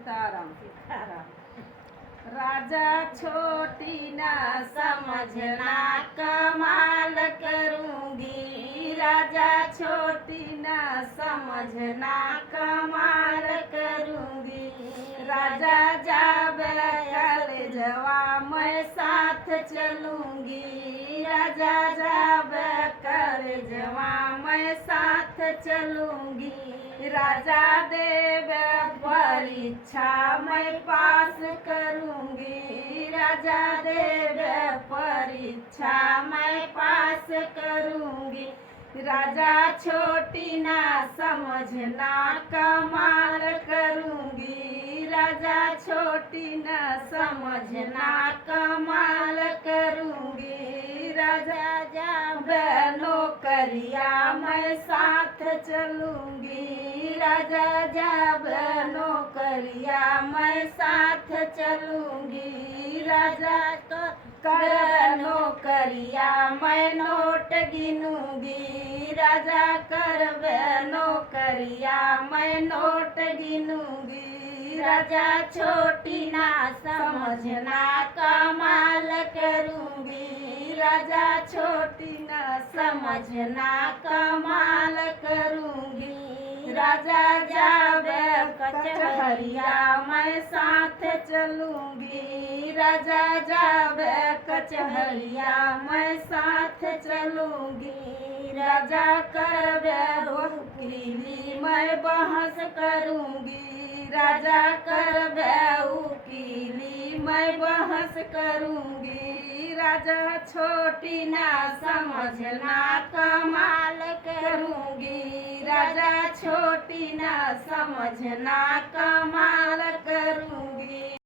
सीताराम। राजा छोटी ना समझना कमाल करूंगी, राजा छोटी ना समझना कमाल करूंगी। राजा जावे कलेजवा मैं साथ चलूंगी, राजा जावे कलेजवा मैं साथ चलूंगी। राजा देवे परीक्षा मैं पास करूंगी, राजा देवे परीक्षा मैं पास करूंगी। राजा छोटी ना समझना कमाल करूंगी, राजा छोटी ना समझना कमाल करूंगी। राजा जावे नौकरिया मैं साथ चलूंगी, राजा जावे नौकरिया मैं साथ चलूंगी। राजा कर नौकरिया मैं नोट गिनूंगी, राजा कर नौकरिया मैं नोट गिनूंगी। राजा छोटी ना समझना कमाल करूंगी, राजा छोटी ना समझना कमाल करूंगी। राजा जावे कचहरिया मैं साथ चलूंगी, राजा जावे कचहरिया मैं साथ चलूंगी। राजा करवे वकीली मैं बहस करूंगी, राजा करवे वकीली मैं बहस करूंगी। राजा छोटी ना समझना कमाल करूंगी, राजा छोटी ना समझना कमाल